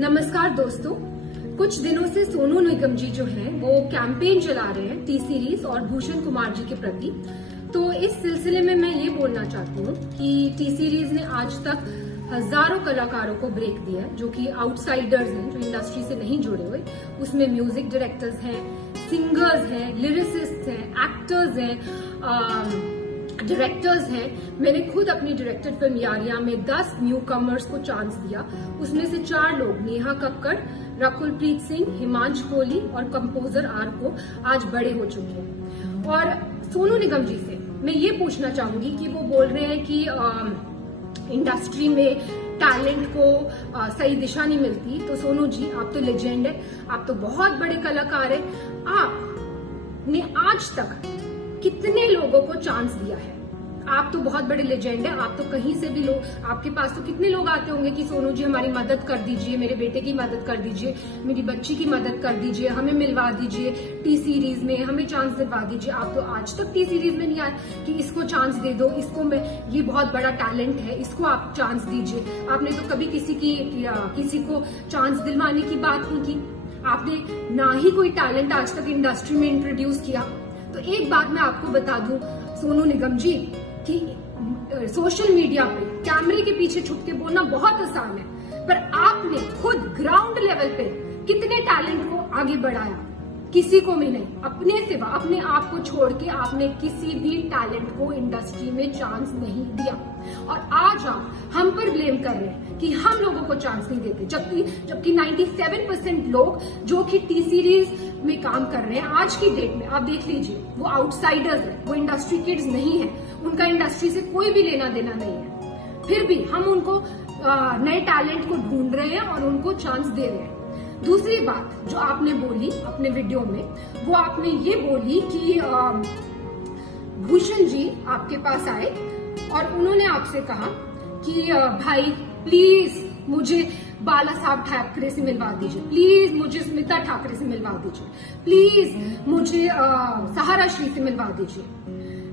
नमस्कार दोस्तों, कुछ दिनों से सोनू निगम जी जो हैं वो कैंपेन चला रहे हैं टी सीरीज और भूषण कुमार जी के प्रति। तो इस सिलसिले में मैं ये बोलना चाहती हूँ कि टी सीरीज ने आज तक हजारों कलाकारों को ब्रेक दिया है जो कि आउटसाइडर्स हैं, जो इंडस्ट्री से नहीं जुड़े हुए। उसमें म्यूजिक डायरेक्टर्स हैं, सिंगर्स हैं, लिरिसिस्ट हैं, एक्टर्स हैं, डायरेक्टर्स हैं। मैंने खुद अपनी डायरेक्टेड फिल्म यारियां में 10 न्यू कमर्स को चांस दिया। उसमें से 4 लोग, नेहा कक्कड़, रकुलप्रीत सिंह, हिमांश कोहली और कंपोजर आर को आज बड़े हो चुके हैं। और सोनू निगम जी से मैं ये पूछना चाहूंगी कि वो बोल रहे हैं कि इंडस्ट्री में टैलेंट को सही दिशा नहीं मिलती। तो सोनू जी, आप तो लेजेंड है, आप तो बहुत बड़े कलाकार हैं। आपने आज तक कितने लोगों को चांस दिया है? आप तो बहुत बड़े लेजेंड है, आप तो कहीं से भी लोग, आपके पास तो कितने लोग आते होंगे कि सोनू जी हमारी मदद कर दीजिए, मेरे बेटे की मदद कर दीजिए, मेरी बच्ची की मदद कर दीजिए, हमें मिलवा दीजिए टी सीरीज में, हमें चांस दिलवा दीजिए। आप तो आज तक टी सीरीज में नहीं आए कि इसको चांस दे दो, इसको मैं, ये बहुत बड़ा टैलेंट है, इसको आप चांस दीजिए। आपने तो कभी किसी को चांस दिलवाने की बात नहीं की। आपने ना ही कोई टैलेंट आज तक इंडस्ट्री में इंट्रोड्यूस किया। तो एक बात मैं आपको बता दूं सोनू निगम जी कि सोशल मीडिया पे कैमरे के पीछे छुप के बोलना बहुत आसान है, पर आपने खुद ग्राउंड लेवल पे कितने टैलेंट को आगे बढ़ाया? किसी को भी नहीं। अपने सिवा, अपने आप को छोड़ के आपने किसी भी टैलेंट को इंडस्ट्री में चांस नहीं दिया। और आज आप हम पर ब्लेम कर रहे हैं कि हम लोगों को चांस नहीं देते, जबकि 97% लोग जो कि टी सीरीज में काम कर रहे हैं आज की डेट में, आप देख लीजिए, वो आउटसाइडर्स है, वो इंडस्ट्री किड्स नहीं है, उनका इंडस्ट्री से कोई भी लेना देना नहीं है। फिर भी हम उनको नए टैलेंट को ढूंढ रहे हैं और उनको चांस दे रहे हैं। दूसरी बात जो आपने बोली अपने वीडियो में, वो आपने ये बोली कि भूषण जी आपके पास आए और उन्होंने आपसे कहा कि भाई प्लीज मुझे बाला साहब ठाकरे से मिलवा दीजिए, प्लीज मुझे स्मिता ठाकरे से मिलवा दीजिए, प्लीज मुझे सहारा श्री से मिलवा दीजिए।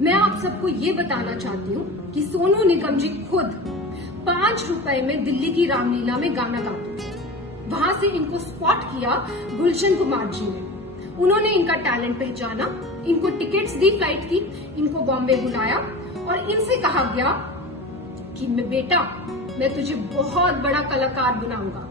मैं आप सबको ये बताना चाहती हूँ कि सोनू निगम जी खुद 5 रुपए में दिल्ली की रामलीला में गाना गाते थे। वहां से इनको स्पॉट किया गुलशन कुमार जी ने। उन्होंने इनका टैलेंट पहचाना, इनको टिकट्स दी फ्लाइट की, इनको बॉम्बे बुलाया और इनसे कहा गया कि बेटा मैं तुझे बहुत बड़ा कलाकार बनाऊंगा।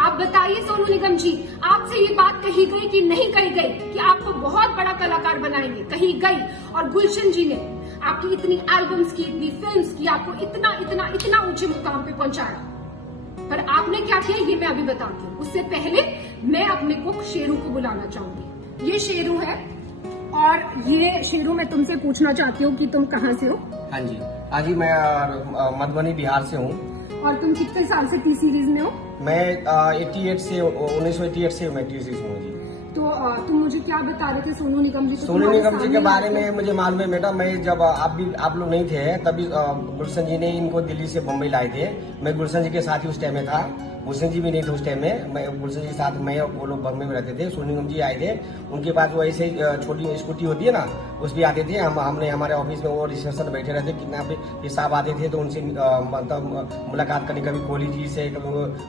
आप बताइए सोनू निगम जी, आपसे ये बात कही गई कि नहीं कही गई कि आपको बहुत बड़ा कलाकार बनाएंगे? कही गई। और गुलशन जी ने आपकी इतनी एल्बम्स की, इतनी फिल्म्स की, आपको इतना इतना इतना ऊंचे मुकाम पे पहुंचाया। पर आपने क्या किया ये मैं अभी बताती हूँ। उससे पहले मैं अपने कुक शेरू को बुलाना चाहूंगी। ये शेरू है और ये शेरू मैं तुमसे पूछना चाहती हूँ कि तुम कहाँ से हो? हाँ जी, मैं मधुबनी बिहार से हूँ। और तुम कितने साल से टी सीरीज में हो? मैं 1988 से मैं टी सीरीज में हूँ जी। तो तुम मुझे क्या बता रहे थे सोनू निगम जी? सोनू निगम जी के बारे में मुझे मालूम है बेटा। मैं जब आप लोग नहीं थे तभी गुलशन जी ने इनको दिल्ली से बम्बई लाए थे। मैं गुलशन जी के साथ ही उस टाइम में था, गुलशन जी भी नहीं थे उस टाइम में। मैं गुलशन जी के साथ, मैं वो लोग बम्बई में रहते थे। सोनू निगम जी आए थे, उनके पास वो ऐसे छोटी स्कूटी होती है ना, उस भी आते थे। हमने हमारे ऑफिस में वो रिसेप्शन में बैठे रहते, कितना पे साहब आते थे तो उनसे मतलब मुलाकात करनी, कभी कोहली जी से, कभी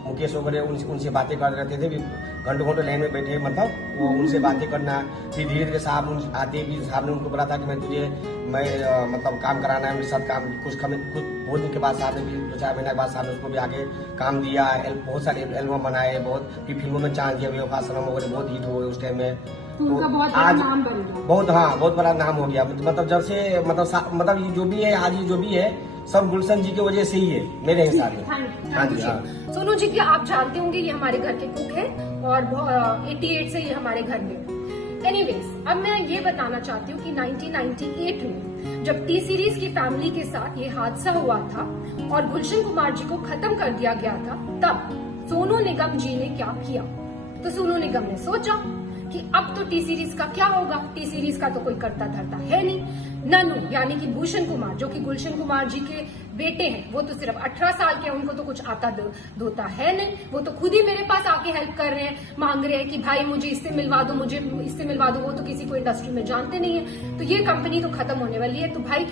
मुकेश वगैरह, उनसे बातें करते रहते थे। घंटों घंटों लाइन में बैठे, मतलब वो उनसे बातें करना। फिर धीरे धीरे साहब आते भी, साहब ने उनको बोला था कि मैं मतलब काम कराना है मेरे साथ, काम कुछ बहुत दिन के बाद साहब ने भी 2-4 महीने के बाद साहब ने उसको भी आगे काम दिया। बहुत सारे एल्बम बनाए, बहुत फिर फिल्मों में चांस दिया, बेवफासनम वगैरह बहुत हिट हुए उस टाइम में। तो आज बहुत बड़ा नाम हो गया। मतलब जब से मतलब ये जो भी है आज, ये जो भी है सब गुलशन जी की वजह से ही है मेरे हिसाब में। हाँ जी, हाँ। सोनू जी, क्या आप जानते होंगे ये हमारे घर के कुक है और 88 से ये हमारे घर में। एनीवेज, अब मैं ये बताना चाहती हूँ कि 1998 में जब टी सीरीज की फैमिली के साथ ये हादसा हुआ था और गुलशन कुमार जी को खत्म कर दिया गया था, तब सोनू निगम जी ने क्या किया? तो सोनू निगम ने सोचा कि अब तो टी सीरीज का क्या होगा, टी सीरीज का तो कोई करता धरता है नहीं। ननू यानी कि भूषण कुमार, जो कि गुलशन कुमार जी के बेटे हैं, वो तो सिर्फ 18 साल के हैं, उनको तो कुछ आता धोता है नहीं। वो तो खुद ही मेरे पास आके हेल्प कर रहे हैं, मांग रहे हैं कि भाई मुझे इससे मिलवा दो, मुझे इससे मिलवा दो। वो तो किसी को इंडस्ट्री में जानते नहीं है। तो ये कंपनी तो खत्म होने वाली है। तो भाई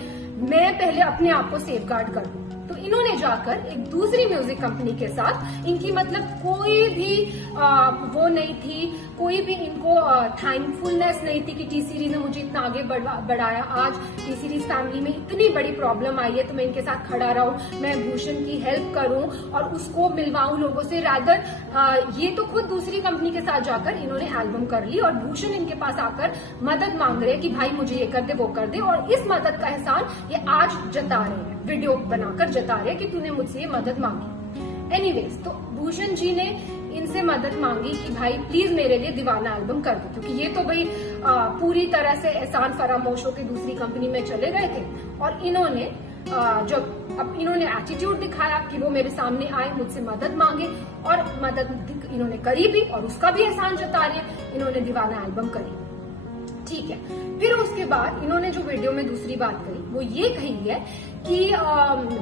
मैं पहले अपने आप को सेफ गार्ड कर दूं। तो इन्होंने जाकर एक दूसरी म्यूजिक कंपनी के साथ, इनकी मतलब कोई भी वो नहीं थी, कोई भी इनको थैंकफुलनेस नहीं थी कि टी सीरीज ने मुझे इतना आगे बढ़ाया। आज टी सीरीज फैमिली में इतनी बड़ी प्रॉब्लम आई है तो मैं इनके साथ खड़ा रहूं, मैं भूषण की हेल्प करूं और उसको मिलवाऊं लोगों से। रादर ये तो खुद दूसरी कंपनी के साथ जाकर इन्होंने एल्बम कर ली और भूषण इनके पास आकर मदद मांग रहे हैं कि भाई मुझे ये कर दे वो कर दे, और इस मदद का एहसान ये आज जता रहे हैं, वीडियो बनाकर जता रहे हैं कि तूने मुझसे ये मदद मांगी। एनीवेज, तो भूषण जी ने इनसे मदद मांगी कि भाई प्लीज मेरे लिए दीवाना एल्बम कर दो, क्योंकि ये तो भाई पूरी तरह से एहसान फरामोश होकर दूसरी कंपनी में चले गए थे। और इन्होंने जब अब इन्होंने एटीट्यूड दिखाया कि वो मेरे सामने आए, मुझसे मदद मांगे, और मदद इन्होंने करी भी और उसका भी एहसान जता रहे हैं, इन्होंने दीवाना एल्बम करी। ठीक है, फिर उसके बाद इन्होंने जो वीडियो में दूसरी बात कही वो ये कही है कि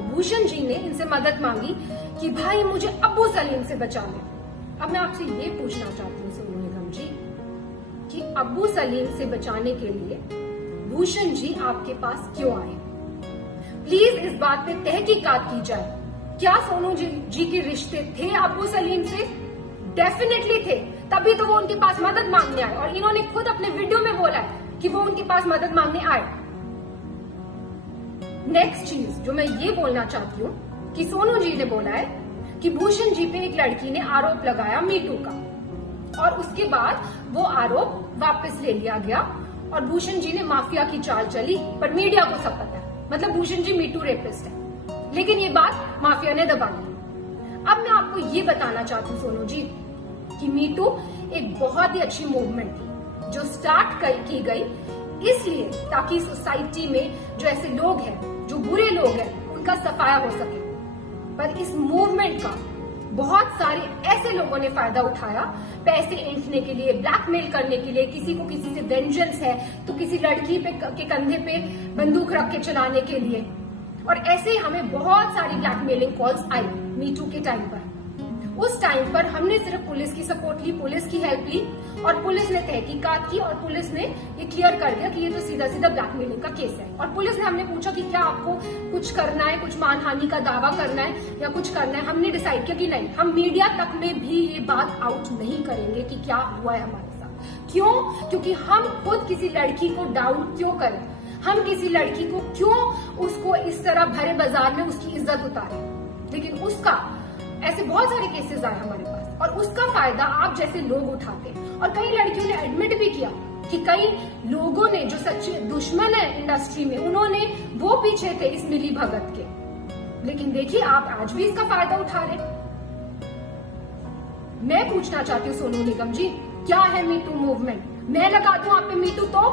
भूषण जी ने इनसे मदद मांगी कि भाई मुझे अब्बू सलीम से बचा ले। अब मैं आपसे ये पूछना चाहती हूँ सोनू निगम जी कि अब्बू सलीम से बचाने के लिए भूषण जी आपके पास क्यों आए? प्लीज इस बात पे तहकीकात की जाए। क्या सोनू जी के रिश्ते थे अब्बू सलीम से? डेफिनेटली थे, तभी तो वो उनके पास मदद मांगने आए, और इन्होंने खुद अपने वीडियो में बोला है कि वो उनके पास मदद मांगने आए। नेक्स्ट चीज जो मैं ये बोलना चाहती हूँ कि सोनू जी ने बोला है कि भूषण जी पे एक लड़की ने आरोप लगाया मीटू का, और उसके बाद वो आरोप वापस ले लिया गया और भूषण जी ने माफिया की चाल चली, पर मीडिया को सब पता है, मतलब भूषण जी मीटू रेपिस्ट है, लेकिन ये बात माफिया ने दबा दी। अब मैं आपको ये बताना चाहती हूँ सोनू जी कि मीटू एक बहुत ही अच्छी मूवमेंट थी जो स्टार्ट की गई इसलिए ताकि सोसाइटी में जो ऐसे लोग हैं, जो बुरे लोग हैं, उनका सफाया हो सके। पर इस मूवमेंट का बहुत सारे ऐसे लोगों ने फायदा उठाया, पैसे ऐंठने के लिए, ब्लैकमेल करने के लिए, किसी को किसी से वेंजेंस है तो किसी लड़की के कंधे पे बंदूक रख के चलाने के लिए, और ऐसे ही हमें बहुत सारी ब्लैकमेलिंग कॉल्स आई मीटू के टाइम पर। उस टाइम पर हमने सिर्फ पुलिस की सपोर्ट ली, पुलिस की हेल्प ली, और पुलिस ने तहकीकात की और पुलिस ने ये क्लियर कर दिया कि ये तो सीधा सीधा ब्लैकमेलिंग का केस है। और पुलिस ने हमने पूछा कि क्या आपको कुछ करना है, कुछ मानहानि का दावा करना है या कुछ करना है, हमने डिसाइड किया कि नहीं, हम मीडिया तक में भी ये बात आउट नहीं करेंगे कि क्या हुआ है हमारे साथ। क्यों? क्योंकि हम खुद किसी लड़की को डाउन क्यों करें, हम किसी लड़की को क्यों उसको इस तरह भरे बाजार में उसकी इज्जत उतारें। लेकिन उसका ऐसे बहुत सारे केसेस आए हमारे पास, और उसका फायदा आप जैसे लोग उठाते हैं। और कई लड़कियों ने एडमिट भी किया कि कई लोगों ने जो सच्चे दुश्मन है इंडस्ट्री में, उन्होंने वो पीछे थे इस मिली भगत के, लेकिन देखिए आप आज भी इसका फायदा उठा रहे। मैं पूछना चाहती हूँ सोनू निगम जी, क्या है मीटू मूवमेंट? मैं लगा दूं आप पे मीटू, तो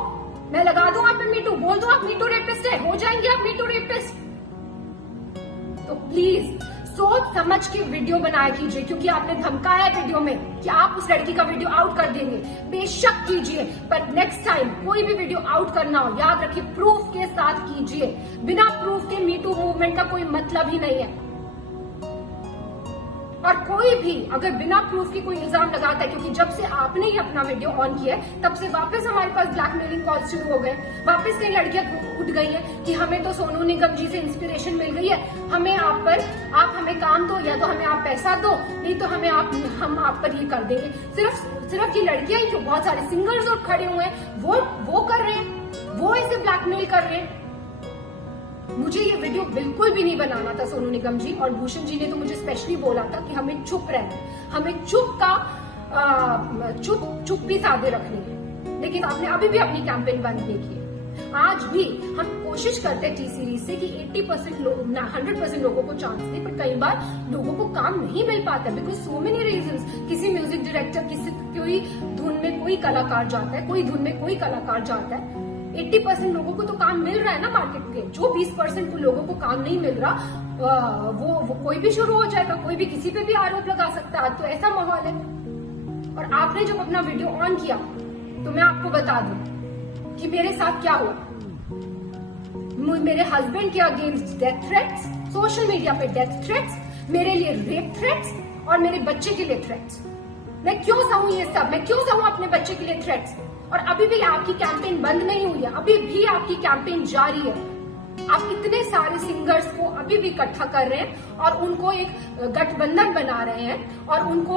मैं लगा दूं आप पे मीटू, बोल दो आप मीटू रेपिस्ट है, हो जाएंगे आप मीटू रेपिस्ट। तो प्लीज सोच समझ के वीडियो बनाया कीजिए, क्योंकि आपने धमकाया वीडियो में कि आप उस लड़की का वीडियो आउट कर देंगे। बेशक कीजिए, पर नेक्स्ट टाइम कोई भी वीडियो आउट करना हो, याद रखिए प्रूफ के साथ कीजिए। बिना प्रूफ के मीटू मूवमेंट का कोई मतलब ही नहीं है। और कोई भी अगर बिना प्रूफ के कोई इल्जाम लगाता है, क्योंकि जब से आपने ही अपना वीडियो ऑन किया है तब से वापस हमारे पास ब्लैकमेलिंग कॉल शुरू हो गए, वापस कई लड़कियां उठ गई हैं कि हमें तो सोनू निगम जी से इंस्पिरेशन मिल गई है, हमें आप हमें काम दो, या तो हमें आप पैसा दो, नहीं तो हम आप पर ये कर देंगे। सिर्फ ये लड़कियां ही क्यों, बहुत सारे सिंगर्स और खड़े हुए हैं, वो कर रहे हैं, वो इसे ब्लैकमेल कर रहे हैं। मुझे ये वीडियो बिल्कुल भी नहीं बनाना था सोनू निगम जी, और भूषण जी ने तो मुझे स्पेशली बोला था कि हमें चुप रहना, हमें चुप्पी साधे रखनी है, लेकिन आपने अभी भी अपनी कैंपेन बंद नहीं की है। आज भी हम कोशिश करते हैं टी सीरीज से कि 80% लोग 100% लोगों को चांस दें, पर कई बार लोगों को काम नहीं मिल पाता बिकॉज सो मेनी रीजंस। किसी म्यूजिक डायरेक्टर, कोई धुन में कोई कलाकार जाता है, कोई धुन में कोई कलाकार जाता है। 80% लोगों को तो काम मिल रहा है ना मार्केट के, जो 20% लोगों को काम नहीं मिल रहा वो कोई भी शुरू हो जाएगा, कोई भी किसी पे भी आरोप लगा सकता है। तो ऐसा माहौल है। और आपने जब अपना वीडियो ऑन किया तो मैं आपको बता दूं कि मेरे साथ क्या हुआ। मेरे हस्बैंड के against death threats, social media पे डेथ थ्रेट्स, मेरे लिए रेप थ्रेट्स, और मेरे बच्चे के लिए थ्रेट्स। मैं क्यों सहूं ये सब? मैं क्यों सहूं अपने बच्चे के लिए थ्रेट्स? और अभी भी आपकी कैंपेन बंद नहीं हुई है, अभी भी आपकी कैंपेन जारी है। आप इतने सारे सिंगर्स को अभी भी इकट्ठा कर रहे हैं और उनको एक गठबंधन बना रहे हैं और उनको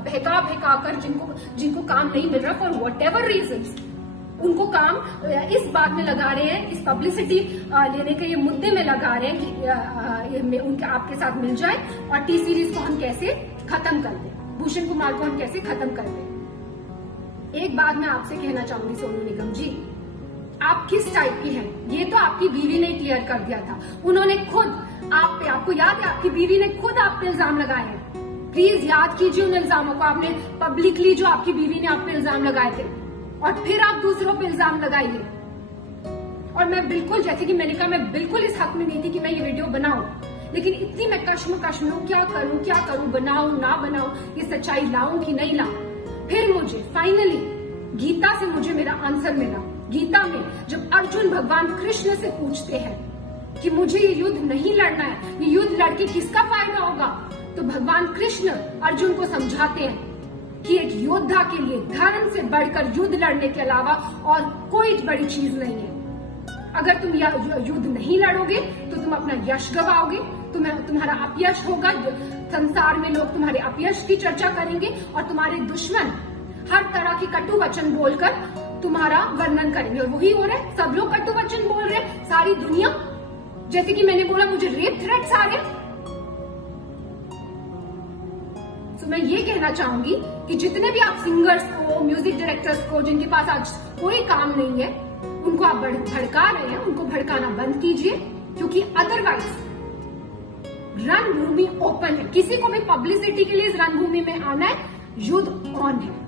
बहका कर जिनको काम नहीं मिल रहा फॉर वट एवर रीजन, उनको काम इस बात में लगा रहे हैं, इस पब्लिसिटी लेने के ये मुद्दे में लगा रहे हैं कि उनके आपके साथ मिल जाए और टी सीरीज को हम कैसे खत्म कर दें, भूषण कुमार को हम कैसे खत्म कर दें। एक बात मैं आपसे कहना चाहूंगी सोनू निगम जी, आप किस टाइप की हैं ये तो आपकी बीवी ने क्लियर कर दिया था। उन्होंने खुद आप पे, आपको याद है, आपकी बीवी ने खुद आप पे इल्जाम लगाए हैं। प्लीज याद कीजिए उन इल्जामों को, आपने पब्लिकली जो आपकी बीवी ने आप पे इल्जाम लगाए थे और फिर आप दूसरों पे इल्जाम लगाइए। और मैं बिल्कुल, जैसे कि मैंने कहा, मैं बिल्कुल इस हक में नहीं थी कि मैं ये वीडियो बनाऊं, लेकिन इतनी मैं कश्मकश में हूं, क्या करूं, बनाऊं ना बनाऊं, ये सच्चाई लाऊं कि नहीं लाऊं। फिर मुझे फाइनली गीता से मुझे मेरा आंसर मिला। गीता में जब अर्जुन भगवान कृष्ण से पूछते हैं कि मुझे ये युद्ध नहीं लड़ना है, ये युद्ध लड़के किसका फायदा होगा, तो भगवान कृष्ण अर्जुन को समझाते हैं कि एक योद्धा के लिए धर्म से बढ़कर युद्ध लड़ने के अलावा और कोई बड़ी चीज नहीं है। अगर तुम युद्ध नहीं लड़ोगे तो तुम अपना यश गवाओगे, तुम्हारा अपयश होगा, संसार में लोग तुम्हारे अपयश की चर्चा करेंगे और तुम्हारे दुश्मन हर तरह के कटु वचन बोलकर तुम्हारा वर्णन करेंगे। और वही हो रहा है, सब लोग कटु वचन बोल रहे हैं, सारी दुनिया। जैसे कि मैंने बोला, मुझे रेप थ्रेट्स आ रहे। तो मैं ये कहना चाहूंगी कि जितने भी आप सिंगर्स को, म्यूजिक डायरेक्टर्स को, जिनके पास आज कोई काम नहीं है, उनको आप भड़का रहे हैं, उनको भड़काना बंद कीजिए, क्योंकि अदरवाइज रणभूमि ओपन है। किसी को भी पब्लिसिटी के लिए इस रणभूमि में आना है, युद्ध ऑन है।